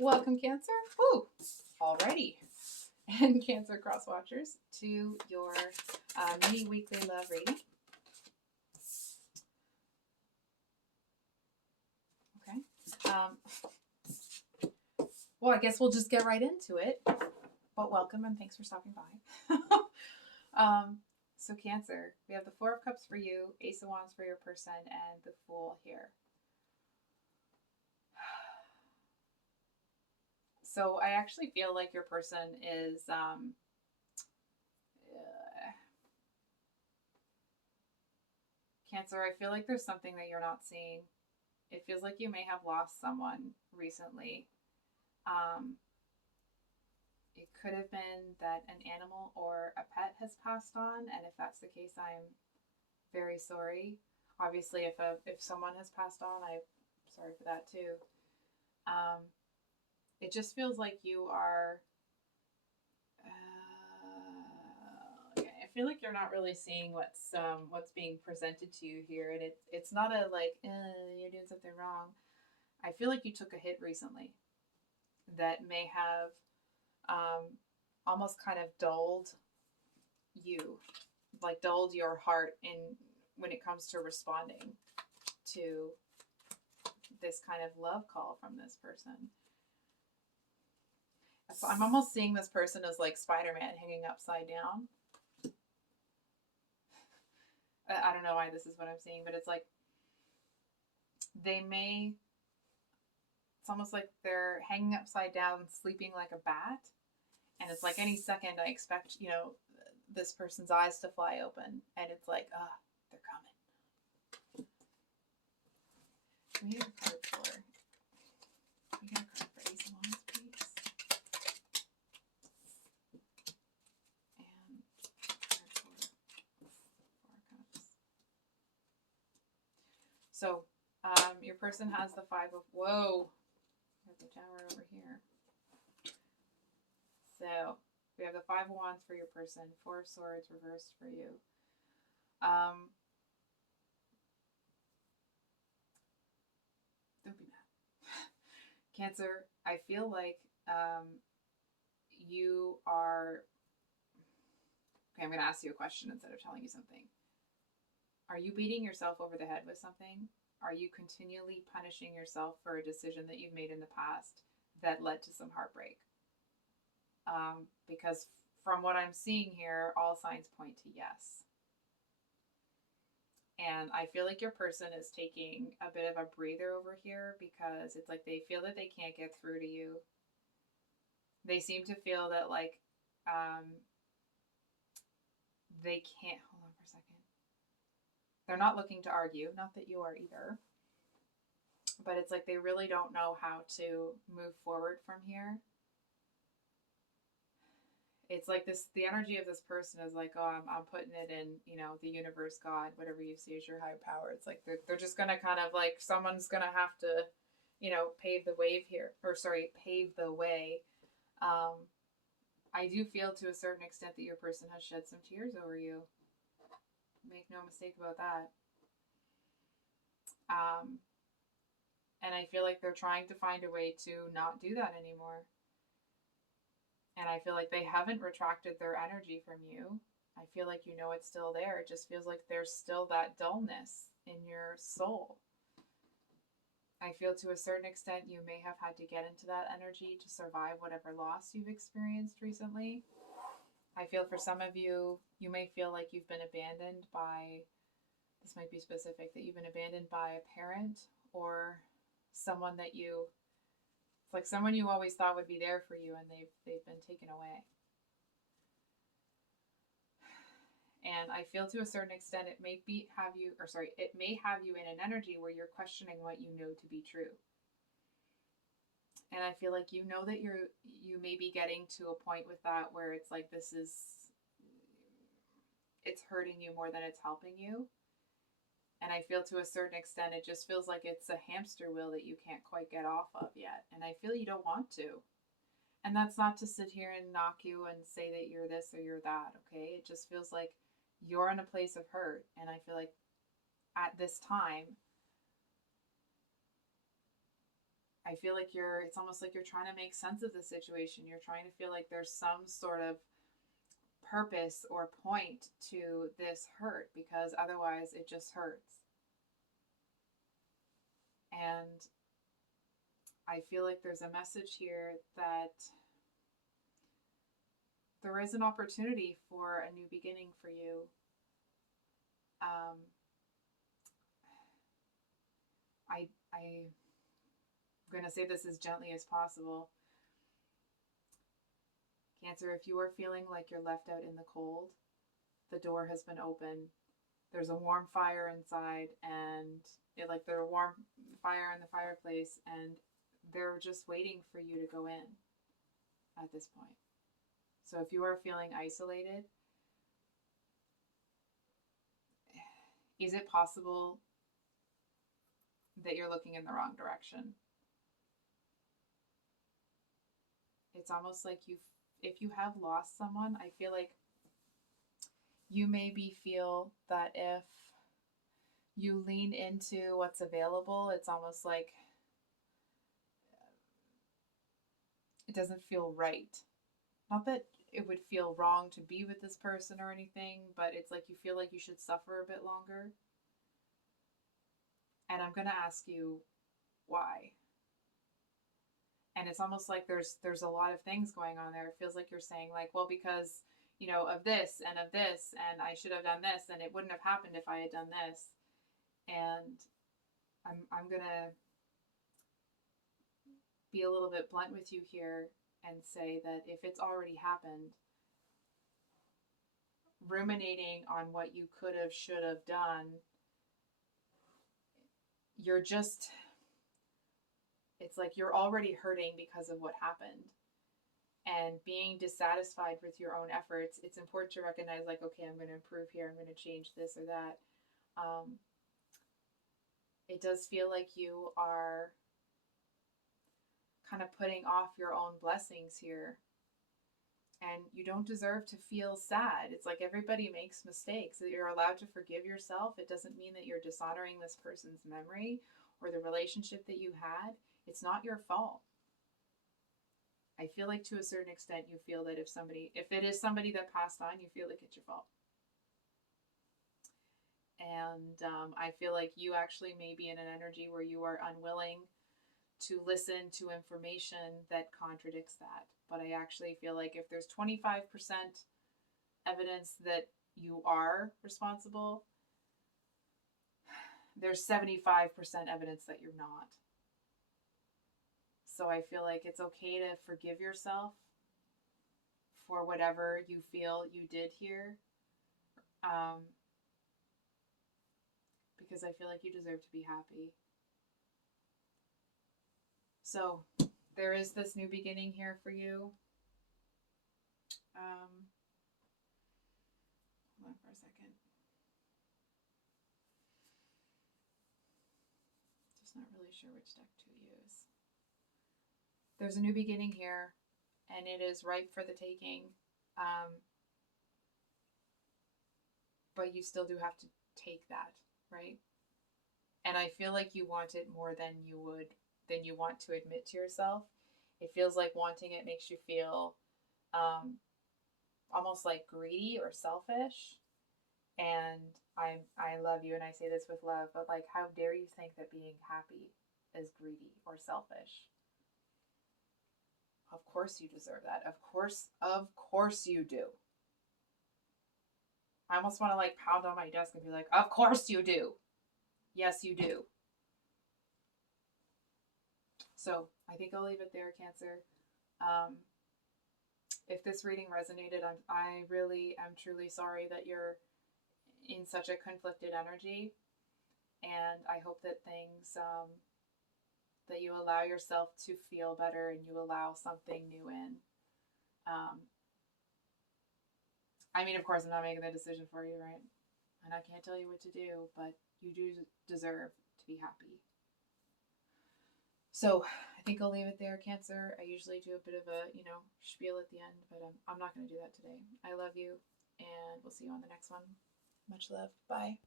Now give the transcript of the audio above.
Welcome, Cancer. Woo! Alrighty. And Cancer Cross Watchers to your mini weekly love reading. Okay. Well, I guess we'll just get right into it. But welcome and thanks for stopping by. So Cancer, we have the Four of Cups for you, Ace of Wands for your person, and the Fool here. So I actually feel like your person is Cancer, I feel like there's something that you're not seeing. It feels like you may have lost someone recently. It could have been that an animal or a pet has passed on, and if that's the case, I'm very sorry. Obviously, if someone has passed on, I'm sorry for that too. Um, it just feels like you are. I feel like you're not really seeing what's being presented to you here, and it's not a like you're doing something wrong. I feel like you took a hit recently that may have almost kind of dulled you, like dulled your heart in when it comes to responding to this kind of love call from this person. So I'm almost seeing this person as like Spider-Man hanging upside down. I don't know why this is what I'm seeing, but it's like they may. It's almost like they're hanging upside down, sleeping like a bat, and it's like any second I expect this person's eyes to fly open, and it's like they're coming. We need a card for. We got a card for Ace of Wands, please. And card for Four Cups. So, your person has the Five of. Whoa! We have the Tower over here. So, we have the Five of Wands for your person, Four of Swords reversed for you. Don't be mad. Cancer, I feel like you are. Okay, I'm going to ask you a question instead of telling you something. Are you beating yourself over the head with something? Are you continually punishing yourself for a decision that you've made in the past that led to some heartbreak? Because from what I'm seeing here, all signs point to yes. And I feel like your person is taking a bit of a breather over here because it's like they feel that they can't get through to you. They seem to feel that like they can't. Hold on for a second. They're not looking to argue, not that you are either. But it's like they really don't know how to move forward from here. It's like the energy of this person is like, oh, I'm putting it in, the universe, God, whatever you see as your higher power. It's like they're just going to kind of like, someone's going to have to, pave the way here, pave the way. I do feel to a certain extent that your person has shed some tears over you. Make no mistake about that. And I feel like they're trying to find a way to not do that anymore. And I feel like they haven't retracted their energy from you. I feel like it's still there. It just feels like there's still that dullness in your soul. I feel to a certain extent you may have had to get into that energy to survive whatever loss you've experienced recently. I feel for some of you, you may feel like you've been abandoned by, this might be specific, that you've been abandoned by a parent or someone that it's like someone you always thought would be there for you and they've been taken away. And I feel to a certain extent it may have you in an energy where you're questioning what you know to be true. And I feel like you that you may be getting to a point with that where it's like it's hurting you more than it's helping you. And I feel to a certain extent it just feels like it's a hamster wheel that you can't quite get off of yet. And I feel you don't want to. And that's not to sit here and knock you and say that you're this or you're that, okay? It just feels like you're in a place of hurt. And I feel like at this time, I feel like it's almost like you're trying to make sense of the situation. You're trying to feel like there's some sort of purpose or point to this hurt, because otherwise it just hurts. And I feel like there's a message here that there is an opportunity for a new beginning for you. I'm going to say this as gently as possible. Cancer, if you are feeling like you're left out in the cold, the door has been opened. There's a warm fire inside, and there's a warm fire in the fireplace, and they're just waiting for you to go in at this point. So if you are feeling isolated, is it possible that you're looking in the wrong direction? It's almost like if you have lost someone, I feel like you maybe feel that if you lean into what's available, it's almost like it doesn't feel right. Not that it would feel wrong to be with this person or anything, but it's like you feel like you should suffer a bit longer. And I'm going to ask you why. And it's almost like there's a lot of things going on there. It feels like you're saying like, well, because, of this, and I should have done this, and it wouldn't have happened if I had done this. And I'm going to be a little bit blunt with you here and say that if it's already happened, ruminating on what you could have, should have done, it's like you're already hurting because of what happened. And being dissatisfied with your own efforts, it's important to recognize like, okay, I'm going to improve here, I'm going to change this or that. It does feel like you are kind of putting off your own blessings here. And you don't deserve to feel sad. It's like everybody makes mistakes. You're allowed to forgive yourself. It doesn't mean that you're dishonoring this person's memory or the relationship that you had. It's not your fault. I feel like to a certain extent you feel that if it is somebody that passed on, you feel like it's your fault. And I feel like you actually may be in an energy where you are unwilling to listen to information that contradicts that. But I actually feel like if there's 25% evidence that you are responsible, there's 75% evidence that you're not. So I feel like it's okay to forgive yourself for whatever you feel you did here. Because I feel like you deserve to be happy. So there is this new beginning here for you. Hold on for a second. Just not really sure which deck to use. There's a new beginning here, and it is ripe for the taking. But you still do have to take that, right? And I feel like you want it more than you want to admit to yourself. It feels like wanting it makes you feel almost like greedy or selfish. And I love you, and I say this with love, but like, how dare you think that being happy is greedy or selfish? Of course you deserve that. Of course you do. I almost want to like pound on my desk and be like, of course you do. Yes, you do. So I think I'll leave it there, Cancer. If this reading resonated, I really am truly sorry that you're in such a conflicted energy. And I hope that that you allow yourself to feel better and you allow something new in. I mean, of course, I'm not making the decision for you, right? And I can't tell you what to do, but you do deserve to be happy. So I think I'll leave it there, Cancer. I usually do a bit of a, spiel at the end, but I'm not going to do that today. I love you, and we'll see you on the next one. Much love. Bye.